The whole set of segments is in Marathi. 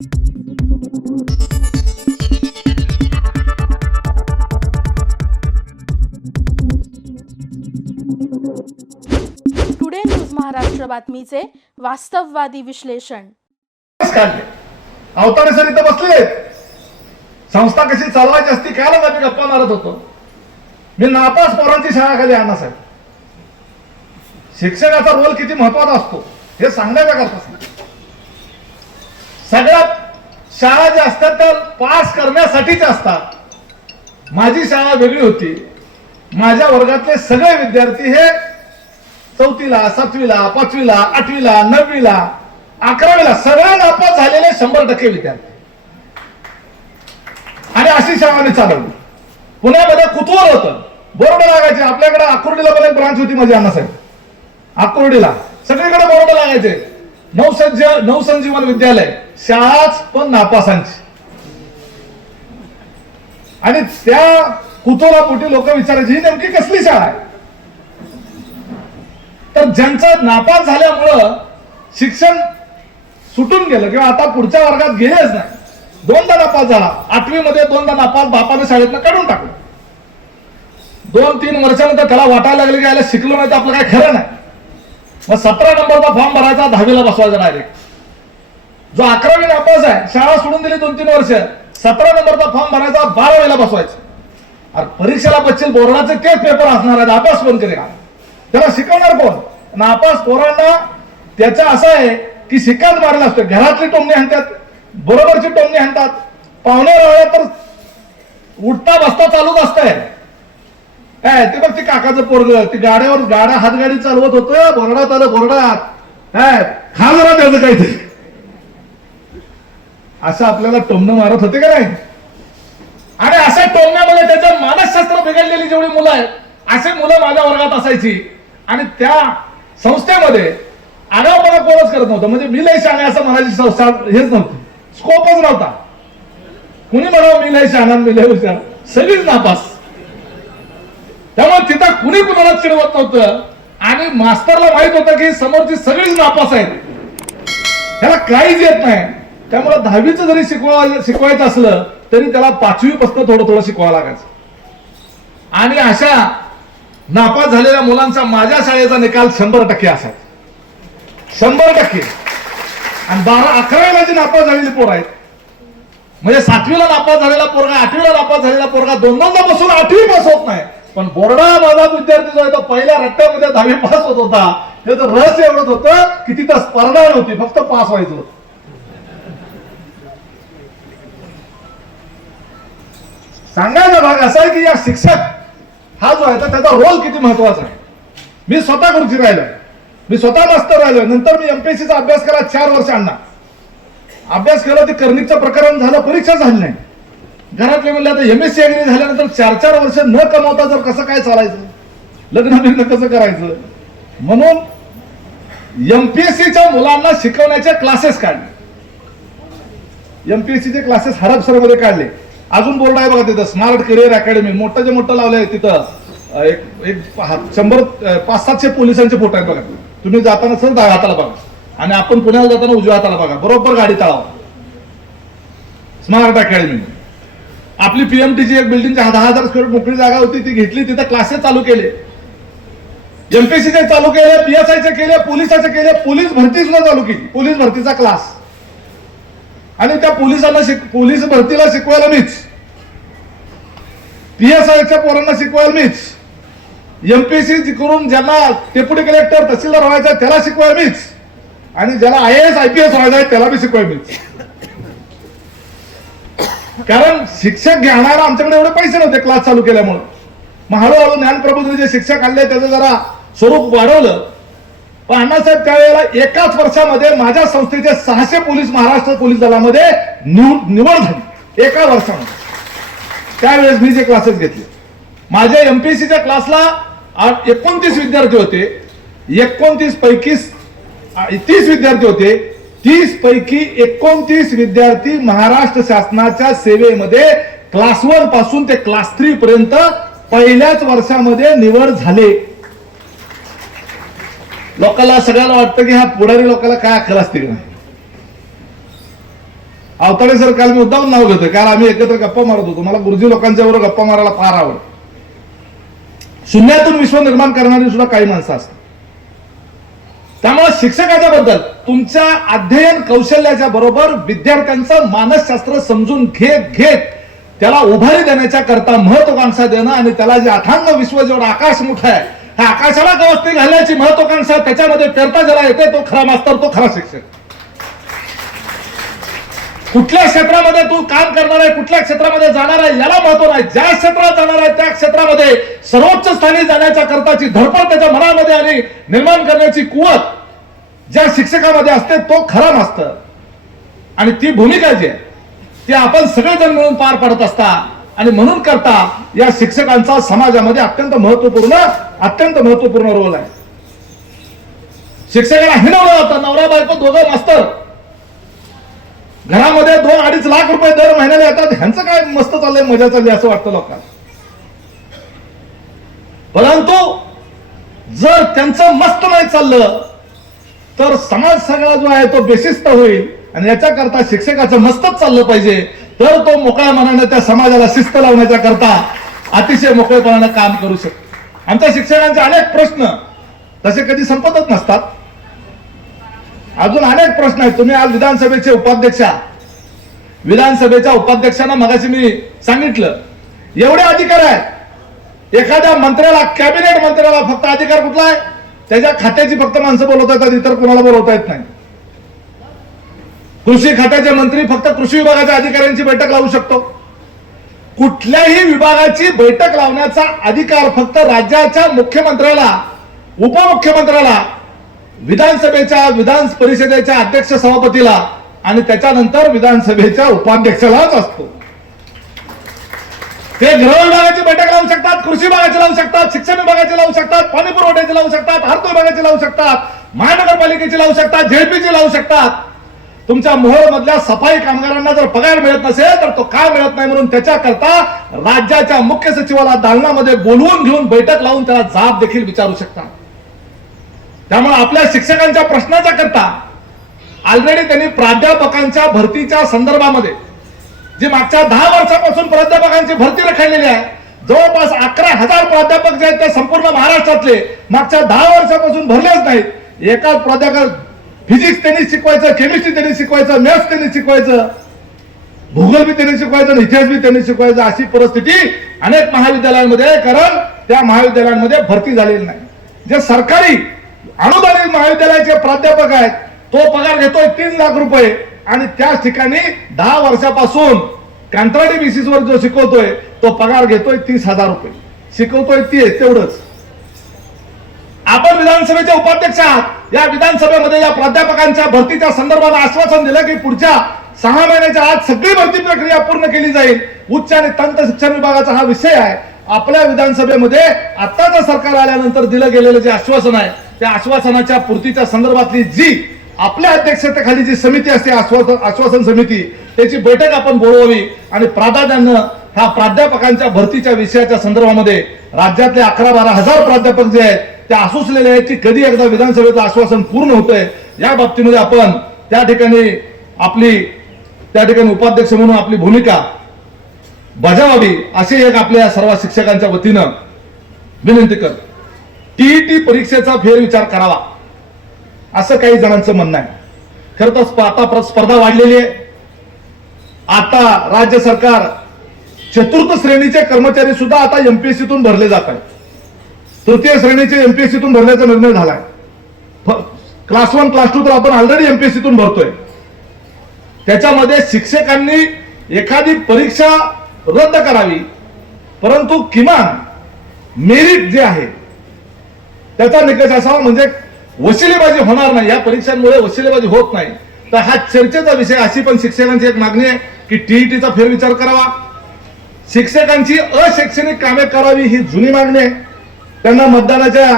टुडे न्यूज महाराष्ट्र बातमीचे वास्तववादी विश्लेषण. अवतारे सर इथं बसले संस्था कशी चालवायची असती कायला आम्ही गप्पा मारत होतो. मी नापास पोरांची शाळा खाली आणा साहेब. शिक्षकाचा रोल किती महत्त्वाचा असतो हे सांगण्याच्या करता सगळ्यात शाळा ज्या असतात त्या पास करण्यासाठीच असतात. माझी शाळा वेगळी होती. माझ्या वर्गातले सगळे विद्यार्थी हे चौथीला सातवीला पाचवीला आठवीला नववीला अकरावीला सगळ्या नापास झालेले शंभर टक्के विद्यार्थी. आणि अशी शाळा मी चालवली. पुण्यामध्ये कुतूहल होतं. बोर्ड लागायचे. आपल्याकडे आकुर्डीला पण एक ब्रांच होती माझी अण्णासाहेब. आकुर्डीला. सगळीकडे बोर्ड लागायचे. नवसंज नवसंजीवन विद्यालय शाळाच पण नापासांची. आणि त्या कुतूहलापोटी लोक विचारायची ही नेमकी कसली शाळा आहे? तर ज्यांचं नापास झाल्यामुळं शिक्षण सुटून गेलं किंवा आता पुढच्या वर्गात गेलेच नाही. दोनदा नापास झाला. आठवी मध्ये दोनदा नापास बापाने शाळेतनं काढून टाकलं. दोन तीन वर्षानंतर त्याला वाटायला लागले की याला शिकलो नाही तर आपलं काय खरं नाही. मग सतरा नंबरचा फॉर्म भरायचा दहावीला बसवायचा डायरेक्ट जो अकरावी नापास आहे शाळा सोडून दिली दोन तीन वर्ष सतरा नंबरचा फॉर्म भरायचा बारावीला बसवायचा. अरे परीक्षेला बच्चेल बोर्डाचे तेच पेपर असणार आहेत अभ्यास कोण करेल त्याला शिकवणार कोण? नापास पोरांना त्याचा असं आहे की शिकाच मारला असतो. घरातली टोंगणी हाणतात बरोबरची टोंगणी हाणतात. पाहुणे राहिल्या तर उठता बसता चालूच असतंय. ते बघ ते काकाचं पोरग ती गाड्यावर गाड्या हातगाडी चालवत होत बोरडात आलं बोरडात. खा जरा त्याचं काहीतरी. असं आपल्याला टोमणं मारत होते का नाही? आणि अशा टोमण्यामध्ये त्याचं मानसशास्त्र बिघडलेली जेवढी मुलं आहेत असे मुलं माझ्या वर्गात असायची. आणि त्या संस्थेमध्ये आगावपणा कोणच करत नव्हतं. म्हणजे मी लय शाणे असं म्हणायची संस्था हेच नव्हती. स्कोपच नव्हता. कुणी म्हणावं मी लय शहाणा मी लय हुशार? सगळीच नापास. त्यामुळे तिथं कुणी कुणाला चिडवत नव्हतं. आणि मास्तरला माहीत होतं की समोरची सगळीच नापास आहेत. त्याला काहीच येत नाही. त्यामुळे दहावीचं जरी शिकवा शिकवायचं असलं तरी त्याला पाचवी पासून थोडं थोडं शिकवावं लागायचं. आणि अशा नापास झालेल्या मुलांचा माझ्या शाळेचा निकाल शंभर टक्के असायचा. शंभर टक्के. आणि बारा अकरावीला जी नापास झालेली पोरं आहेत म्हणजे सातवीला नापास झालेला पोरगा आठवीला नापास झालेला पोरगा दोन दोनदा बसून आठवी पास होत नाही. पण बोर्डा माझा विद्यार्थी जो आहे तो पहिल्या रट्ट्यामध्ये दहावी पास होत होता. त्याचं रहस्य एवढंच होतं की तिथं स्पर्धा नव्हती फक्त पास व्हायचं होतं. सांगायचा भाग असा आहे की या शिक्षक हा जो आहे त्याचा रोल किती महत्त्वाचा आहे. मी स्वतः गुरुजी राहिलो मी स्वतः मास्तर राहिलो नंतर मी एमपीएससीचा अभ्यास केला चार वर्ष आणला. अभ्यास केला ते कर्णिकचं प्रकरण झालं परीक्षा झाली नाही. घरातले म्हणले आता सी अग्री झाल्यानंतर चार चार वर्ष न कमावता जर कसं काय चालायचं? लग्न बिग्न कसं करायचं? म्हणून एमपीएससीच्या मुलांना शिकवण्याचे क्लासेस काढले. एमपीएससीचे क्लासेस हरपसरमध्ये काढले. अजून बोर्ड आहे बघा तिथं स्मार्ट करिअर अकॅडमी मोठं जे मोठं लावलंय तिथं. एक एक शंभर पाच सातशे पोलिसांचे फोटो आहेत बघा. तुम्ही जाताना सर डाव्या हाताला बघा. आणि आपण पुण्याला जाताना उजव्या हाताला बघा. बरोबर गाडी तळावा स्मार्ट अकॅडमी आपली पीएमटीची एक बिल्डिंग दहा हजार स्क्वेअर मोकळी जागा होती ती घेतली तिथं क्लासेस चालू केले. एमपीसीचे चालू केले पीएसआयचे केले पोलिसाचे केले पोलीस भरती सुद्धा चालू केली. पोलीस भरतीचा क्लास आणि त्या पोलिसांना शिक पोलीस भरतीला शिकवायला मीच. पीएसआयच्या पोरांना शिकवायला मीच. एमपीएससी करून ज्यांना डेप्युटी कलेक्टर तहसीलदार व्हायचा आहे, त्याला शिकवायला मीच. आणि ज्याला I S I P S व्हायचं आहे त्याला बी शिकवायला मीच. कारण शिक्षक घेणारा आमच्याकडे एवढे पैसे नव्हते क्लास चालू केल्यामुळं. मग हळूहळू ज्ञानप्रबोधने जे शिक्षक आणले त्याचं जरा स्वरूप वाढवलं. पण अण्णासाहेब त्यावेळेला एकाच वर्षामध्ये माझ्या संस्थेचे सहाशे पोलीस महाराष्ट्र पोलीस दलामध्ये निव- निवड झाली. एका वर्षामध्ये. त्यावेळेस मी जे क्लासेस घेतले. माझ्या एमपीएससीच्या क्लासला एकोणतीस विद्यार्थी होते. एकोणतीस पैकी तीस विद्यार्थी होते. तीस पैकी एकोणतीस विद्यार्थी महाराष्ट्र शासनाच्या सेवेमध्ये क्लास वनपासून ते क्लास थ्री पर्यंत पहिल्याच वर्षामध्ये निवड झाले. लोकांना सगळ्यांना वाटतं की हा पुढारी लोकांना काय अक्कल असते का? नाही अवताडे सर काल मी मुद्दाम नाव घेतोय. कारण आम्ही एकत्र गप्पा मारत होतो. मला गुरुजी लोकांच्या बरोबर गप्पा मारायला फार आवड शून्यातून विश्व निर्माण करणारी सुद्धा काही माणसं असतात. त्यामुळे शिक्षकाच्या बद्दल तुमच्या अध्ययन कौशल्याच्या बरोबर विद्यार्थ्यांचं मानसशास्त्र समजून घेत घेत त्याला उभारी देण्याच्या करता महत्वाकांक्षा देणं आणि त्याला जे अथांग विश्व जेवढं आकाश मोठा आहे ह्या आकाशाला गवस्ती घालण्याची महत्वाकांक्षा त्याच्यामध्ये पेरता ज्याला येते तो खरा मास्तर तो खरा शिक्षक. कुठल्या क्षेत्रामध्ये तू काम करणार आहे कुठल्या क्षेत्रामध्ये जाणार आहे याला महत्त्व नाही. ज्या क्षेत्रात जाणार आहे त्या क्षेत्रामध्ये सर्वोच्च स्थानी जाण्याच्या करताची धडपड त्याच्या मनामध्ये आणि निर्माण करण्याची कुवत ज्या शिक्षकामध्ये असते तो खरा मास्तर. आणि ती भूमिका जी आहे ती आपण सगळेजण मिळून पार पाडत असता आणि म्हणून करता या शिक्षकांचा समाजामध्ये अत्यंत महत्त्वपूर्ण अत्यंत महत्त्वपूर्ण रोल आहे. शिक्षकाला हिनवलं जातं नवरा बायको दोघं मास्तर. घरामध्ये दोन अडीच लाख रुपये दर महिन्याला येतात ह्यांचं काय मस्त चाललंय मजा चालली असं वाटतं लोकांना. परंतु जर त्यांचं मस्त नाही चाललं तर समाज सगळा जो आहे तो बेशिस्त होईल आणि याच्याकरता शिक्षकाचं मस्तच चाललं पाहिजे. तर तो मोकळ्या मनाने त्या समाजाला शिस्त लावण्याच्या करता अतिशय मोकळेपणानं काम करू शकतो आमच्या शिक्षकांचे अनेक प्रश्न तसे कधी संपतच नसतात. अजून अनेक प्रश्न आहेत. तुम्ही आज विधानसभेचे उपाध्यक्ष विधानसभेच्या उपाध्यक्षांना मगाशी मी सांगितलं एवढे अधिकार आहेत. एखाद्या मंत्र्याला कॅबिनेट मंत्र्याला फक्त अधिकार कुठला आहे? त्याच्या खात्याची फक्त माणसं बोलवता येतात इतर कोणाला बोलवता येत नाही. कृषी खात्याचे मंत्री फक्त कृषी विभागाच्या अधिकाऱ्यांची बैठक लावू शकतो. कुठल्याही विभागाची बैठक लावण्याचा अधिकार फक्त राज्याच्या मुख्यमंत्र्याला उपमुख्यमंत्र्याला विधानसभेच्या विधान परिषदेच्या अध्यक्ष सभापतीला आणि त्याच्यानंतर विधानसभेच्या उपाध्यक्षालाच असतो. ते गृह विभागाची बैठक लावू शकतात कृषी विभागाची लावू शकतात शिक्षण विभागाची लावू शकतात पाणी पुरवठ्याची लावू शकतात अर्थ विभागाची लावू शकतात महानगरपालिकेची लावू शकतात झेडपीची लावू शकतात. तुमच्या मोहोळ मधल्या सफाई कामगारांना जर पगार मिळत नसेल तर तो का मिळत नाही म्हणून त्याच्याकरता राज्याच्या मुख्य सचिवाला दालनामध्ये बोलवून घेऊन बैठक लावून त्याला जाब देखील विचारू शकता त्यामुळे आपल्या शिक्षकांच्या प्रश्नाच्या करता ऑलरेडी त्यांनी प्राध्यापकांच्या भरतीच्या संदर्भामध्ये जी मागच्या दहा वर्षापासून प्राध्यापकांची भरती रखडलेली आहे जवळपास अकरा हजार प्राध्यापक जे आहेत ते संपूर्ण महाराष्ट्रातले मागच्या दहा वर्षापासून भरलेच नाहीत. एकाच प्राध्यापक फिजिक्स त्यांनी शिकवायचं केमिस्ट्री त्यांनी शिकवायचं मॅथ्स त्यांनी शिकवायचं भूगोल बी त्यांनी शिकवायचं आणि इतिहास बी त्यांनी शिकवायचं अशी परिस्थिती अनेक महाविद्यालयांमध्ये आहे कारण त्या महाविद्यालयांमध्ये भरती झालेली नाही. जे सरकारी अनुदानित महाविद्यालयाचे प्राध्यापक आहेत तो पगार घेतोय तीन लाख रुपये. आणि त्याच ठिकाणी दहा वर्षापासून कंत्राटी बेसिसवर जो शिकवतोय तो पगार घेतोय तीस हजार रुपये. शिकवतोय ती तेवढंच. आपण विधानसभेचे उपाध्यक्ष आहात. या विधानसभेमध्ये या प्राध्यापकांच्या भरतीच्या संदर्भात आश्वासन दिलं की पुढच्या सहा महिन्याच्या आत सगळी भरती प्रक्रिया पूर्ण केली जाईल. उच्च आणि तंत्र शिक्षण विभागाचा हा विषय आहे. आपल्या विधानसभेमध्ये आत्ताचं सरकार आल्यानंतर दिलं गेलेलं जे आश्वासन आहे त्या आश्वासनाच्या पूर्तीच्या संदर्भातली जी आपल्या अध्यक्षतेखाली जी समिती असते आश्वासन आश्वासन समिती त्याची बैठक आपण बोलवावी आणि प्राधान्यानं ह्या प्राध्यापकांच्या भरतीच्या विषयाच्या संदर्भामध्ये राज्यातले अकरा बारा हजार प्राध्यापक जे आहेत ते आसुसलेले आहेत की कधी एकदा विधानसभेचं आश्वासन पूर्ण होतंय या बाबतीमध्ये आपण त्या ठिकाणी आपली त्या ठिकाणी उपाध्यक्ष म्हणून आपली भूमिका बजावावी अशी एक आपल्या सर्व शिक्षकांच्या वतीनं विनंती कर टीईटी परीक्षेचा फेरविचार करावा. असं काही जणांचं म्हणणं आहे. खरं तर आता स्पर्धा वाढलेली आहे. आता राज्य सरकार चतुर्थ श्रेणीचे कर्मचारी सुद्धा आता एमपीएससीतून भरले जात आहेत. तृतीय श्रेणीचे एमपीएससीतून भरण्याचा निर्णय झालाय. क्लास वन क्लास टू तर आपण ऑलरेडी एमपीएससीतून भरतोय. त्याच्यामध्ये शिक्षकांनी एखादी परीक्षा रद्द करावी परंतु किमान मेरिट जे आहे त्याचा निकष असावा म्हणजे वसिलेबाजी होणार नाही या परीक्षांमुळे वसिलेबाजी होत नाही. तर हा चर्चेचा विषय अशी पण शिक्षकांची एक मागणी आहे की टीईटीचा फेरविचार करावा. शिक्षकांची अशैक्षणिक कामे करावी ही जुनी मागणी आहे. त्यांना मतदानाच्या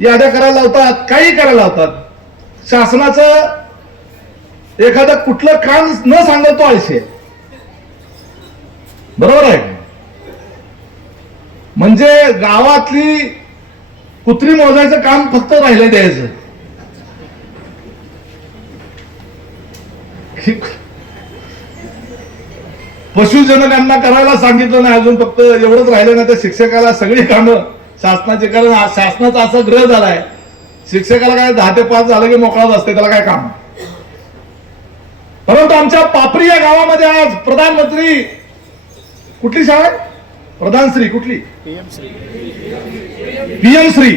याद्या करायला लावतात काही करायला लावतात. शासनाचं एखादं कुठलं काम न सांगत तो आळशी बरोबर आहे? म्हणजे गावातली कुत्री मोजायचं काम फक्त राहिलं द्यायचं पशुजनकांना करायला सांगितलं नाही अजून फक्त एवढंच राहिलं नाही त्या शिक्षकाला सगळी कामं शासनाचे कारण शासनाचा असा ग्रह झालाय शिक्षकाला काय दहा ते पाच झालं की मोकळाच असते त्याला काय काम? परंतु आमच्या पापरी या गावामध्ये आज प्रधानमंत्री कुठली शाळा आहे प्रधानश्री कुठली? पीएम श्री.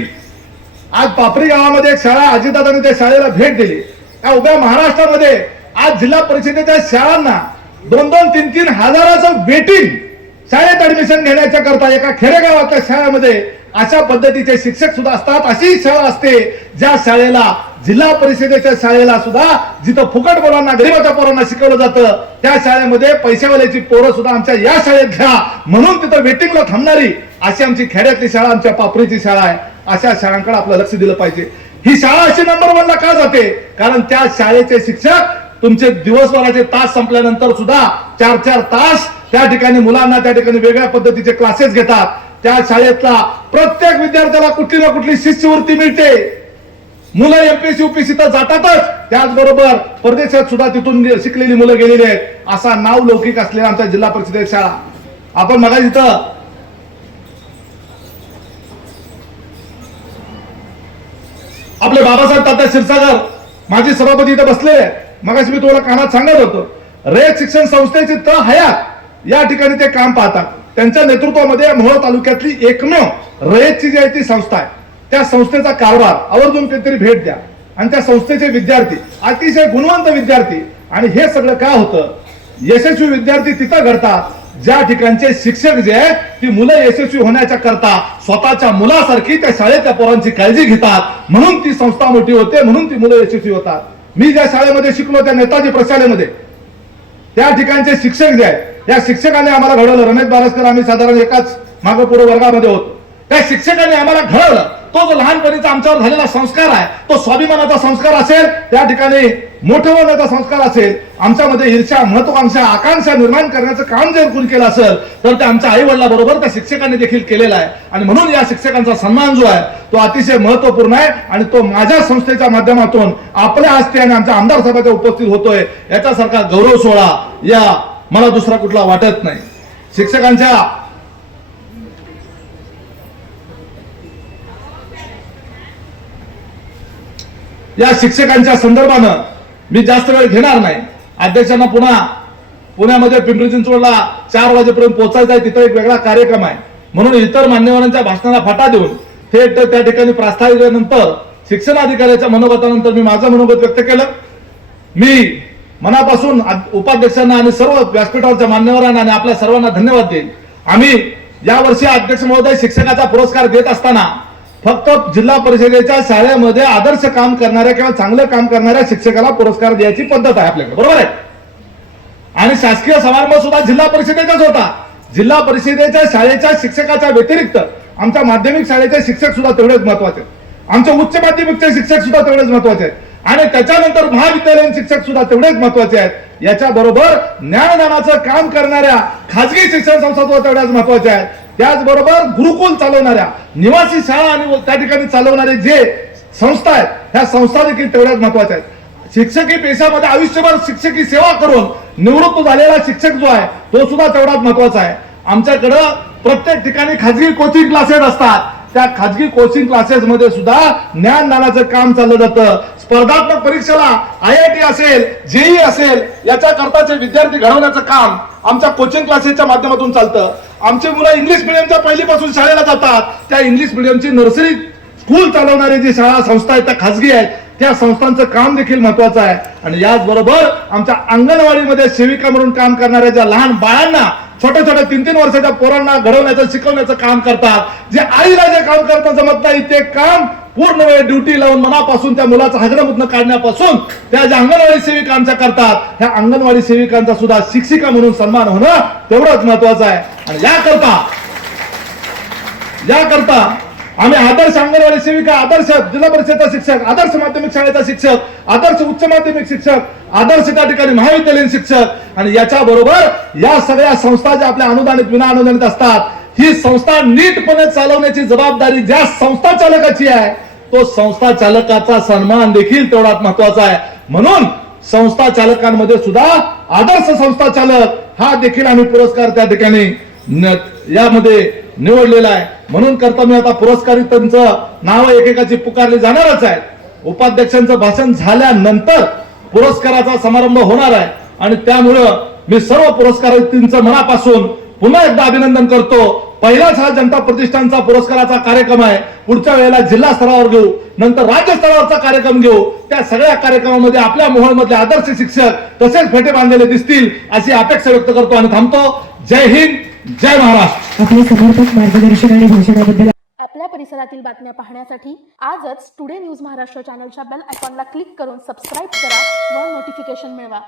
आज पापरी गावामध्ये एक शाळा. अजितदादांनी त्या शाळेला भेट दिली. या उभ्या महाराष्ट्रामध्ये आज जिल्हा परिषदेच्या शाळांना दोन दोन तीन तीन हजाराचं वेटिंग शाळेत ऍडमिशन घेण्याच्या करता एका खेडेगावातल्या शाळेमध्ये अशा पद्धतीचे शिक्षक सुद्धा असतात. अशी शाळा असते ज्या शाळेला जिल्हा परिषदेच्या शाळेला सुद्धा जिथं फुकट पोरांना गरीबाच्या पोरांना शिकवलं जातं त्या शाळेमध्ये पैशावाल्याची पोरं सुद्धा आमच्या या शाळेत घ्या. म्हणून तिथं वेटिंगला थांबणारी अशी आमची खेड्यातली शाळा आमच्या पापरीची शाळा आहे. अशा शाळांकडे आपलं लक्ष दिलं पाहिजे. ही शाळा अशी नंबर वनला का जाते? कारण त्या शाळेचे शिक्षक तुमचे दिवसभराचे तास संपल्यानंतर सुद्धा चार चार तास त्या ठिकाणी मुलांना त्या ठिकाणी वेगळ्या पद्धतीचे क्लासेस घेतात. त्या शाळेतला प्रत्येक विद्यार्थ्याला कुठली ना कुठली शिष्यवृत्ती मिळते. मुलं एमपीएससी युपीएससी तर जातातच. त्याचबरोबर परदेशात सुद्धा तिथून शिकलेली मुलं गेलेली आहेत. असा नाव लौकिक असलेला आमच्या जिल्हा परिषदेत शाळा. आपण मला इथं आपले बाबासाहेब तात्या क्षीरसागर माजी सभापती इथे बसले. मगाशी मी तुम्हाला कानात सांगत होतो. रयत शिक्षण संस्थेचे त हयात. या ठिकाणी ते काम पाहतात. त्यांच्या नेतृत्वामध्ये मोहोळ तालुक्यातली एकमेव रयतची जी आहे ती संस्था आहे. त्या संस्थेचा कारभार आवर्जून कधीतरी भेट द्या. आणि त्या संस्थेचे विद्यार्थी अतिशय गुणवंत विद्यार्थी आणि हे सगळं काय होतं? यशस्वी विद्यार्थी तिथं घडतात ज्या ठिकाणचे शिक्षक जे आहेत ती मुलं यशस्वी होण्याच्या करता स्वतःच्या मुलासारखी त्या शाळेतल्या पोरांची काळजी घेतात. म्हणून ती संस्था मोठी होते म्हणून ती मुलं यशस्वी होतात. मी ज्या शाळेमध्ये शिकलो त्या नेताजी प्रशालेमध्ये. त्या ठिकाणचे शिक्षक जे आहेत त्या शिक्षकाने आम्हाला घडवलं. रमेश बारसकर आम्ही साधारण एकाच मागं वर्गामध्ये होतो. त्या शिक्षकाने आम्हाला घडवलं. तो जो लहानपणीचा आमच्यावर झालेला संस्कार आहे तो स्वाभिमानाचा संस्कार असेल त्या ठिकाणी मोठं होण्याचा संस्कार असेल आमच्यामध्ये ईर्षा महत्वाकांक्षा आकांक्षा निर्माण करण्याचं काम जर कोणी केलं असेल तर ते आमच्या आई वडिलाबरोबर त्या शिक्षकांनी देखील केलेलं आहे. आणि म्हणून या शिक्षकांचा सन्मान जो आहे तो अतिशय महत्त्वपूर्ण आहे आणि तो माझ्या संस्थेच्या माध्यमातून आपल्या हस्ते आणि आमच्या आमदार साहेबाच्या उपस्थित होतोय याच्यासारखा गौरव सोहळा या मला दुसरा कुठला वाटत नाही. शिक्षकांच्या या शिक्षकांच्या संदर्भानं मी जास्त वेळ घेणार नाही. अध्यक्षांना पुन्हा पुण्यामध्ये पिंपरी चिंचवडला चार वाजेपर्यंत पोहोचायचं आहे तिथं एक वेगळा कार्यक्रम आहे. म्हणून इतर मान्यवरांच्या भाषणाला फाटा देऊन थेट त्या ठिकाणी प्रास्ताविकेनंतर शिक्षण अधिकाऱ्याच्या मनोगतानंतर मी माझं मनोगत व्यक्त केलं. मी मनापासून उपाध्यक्षांना आणि सर्व व्यासपीठावरच्या मान्यवरांना आणि आपल्या सर्वांना धन्यवाद देईन. आम्ही यावर्षी अध्यक्ष महोदय शिक्षकाचा पुरस्कार देत असताना फक्त जिल्हा परिषदेच्या शाळेमध्ये आदर्श काम करणाऱ्या किंवा चांगलं काम करणाऱ्या शिक्षकाला पुरस्कार द्यायची पद्धत आहे आपल्याकडे. बरोबर आहे? आणि शासकीय समारंभ सुद्धा जिल्हा परिषदेचाच होता. जिल्हा परिषदेच्या शाळेच्या शिक्षकाच्या व्यतिरिक्त आमच्या माध्यमिक शाळेचे शिक्षक सुद्धा तेवढेच महत्त्वाचे. आमच्या उच्च माध्यमिकचे शिक्षक सुद्धा तेवढेच महत्त्वाचे. आहेत आणि त्याच्यानंतर महाविद्यालयीन शिक्षक सुद्धा तेवढेच महत्त्वाचे आहेत. याच्या बरोबर ज्ञानदानाचं काम करणाऱ्या खाजगी शिक्षण संस्था सुद्धा तेवढ्याच महत्त्वाच्या आहेत. त्याचबरोबर गुरुकुल चालवणाऱ्या निवासी शाळा आणि त्या ठिकाणी चालवणारे जे संस्था आहेत ह्या संस्था देखील तेवढ्याच महत्त्वाच्या आहेत. शिक्षकी पेशामध्ये आयुष्यभर शिक्षकी सेवा करून निवृत्त झालेला शिक्षक जो आहे तो सुद्धा तेवढाच महत्त्वाचा आहे. आमच्याकडं प्रत्येक ठिकाणी खाजगी कोचिंग क्लासेस असतात. त्या खाजगी कोचिंग क्लासेस मध्ये सुद्धा ज्ञानदानाचं काम चाललं जातं. स्पर्धात्मक परीक्षेला आय आय टी असेल जेई असेल याच्या करताचे विद्यार्थी घडवण्याचं काम आमच्या कोचिंग क्लासेसच्या माध्यमातून चालतं. आमचे मुलं इंग्लिश मिडियमच्या पहिलीपासून शाळेला जातात. त्या इंग्लिश मिडियमची नर्सरी स्कूल चालवणारी जी शाळा संस्था आहेत त्या खाजगी आहेत त्या संस्थांचं काम देखील महत्वाचं आहे. आणि याचबरोबर आमच्या अंगणवाडीमध्ये सेविका म्हणून काम करणाऱ्या ज्या लहान बाळांना छोट्या छोट्या तीन तीन वर्षाच्या पोरांना घडवण्याचं शिकवण्याचं काम करतात. जे आईला जे काम करता जमत नाही ते काम पूर्ण वेळ ड्युटी लावून मनापासून त्या मुलाचं हगणमुतनं काढण्यापासून त्या ज्या अंगणवाडी सेविका करतात ह्या अंगणवाडी सेविकांचा सुद्धा शिक्षिका म्हणून सन्मान होणं तेवढंच महत्वाचं आहे. आणि याकरता याकरता आम्ही आदर्श अंगणवाडी सेविका आदर्श जिल्हा परिषदेचा शिक्षक आदर्श माध्यमिक शाळेचा शिक्षक आदर्श उच्च माध्यमिक शिक्षक आदर्श त्या ठिकाणी महाविद्यालयीन शिक्षक. आणि याच्या बरोबर या सगळ्या संस्था ज्या आपल्या अनुदानित विना अनुदानित असतात ही संस्था नीटपणे चालवण्याची जबाबदारी ज्या संस्था चालकाची आहे तो संस्था चालकाचा सन्मान देखील तेवढाच महत्त्वाचा आहे. म्हणून संस्था चालकांमध्ये सुद्धा आदर्श संस्था चालक हा देखील आम्ही पुरस्कार त्या ठिकाणी यामध्ये निवडलेला आहे. म्हणून करता मी आता पुरस्कारितांचं नाव एकेकाची पुकारली जाणारच आहे उपाध्यक्षांचं भाषण झाल्यानंतर पुरस्काराचा समारंभ होणार आहे. आणि त्यामुळं मी सर्व पुरस्कारार्थींचं मनापासून पुन्हा एकदा अभिनंदन करतो. पहिलाच हा जनता प्रतिष्ठानचा पुरस्काराचा कार्यक्रम आहे. पुढच्या वेळेला जिल्हा स्तरावर घेऊ. नंतर राज्य स्तरावरचा कार्यक्रम घेऊ. त्या सगळ्या कार्यक्रमामध्ये आपल्या मोहोळमधले आदर्श शिक्षक तसेच फेटे बांधलेले दिसतील अशी अपेक्षा व्यक्त करतो आणि थांबतो. जय हिंद जय महाराष्ट्र. आपले समर्पक मार्गदर्शन आणि भाषणाबद्दल आपल्या परिसरातील बातम्या पाहण्यासाठी आजच टुडे न्यूज महाराष्ट्र चॅनलच्या बेल आयकॉनला क्लिक करून सबस्क्राईब करा व नोटिफिकेशन मिळवा.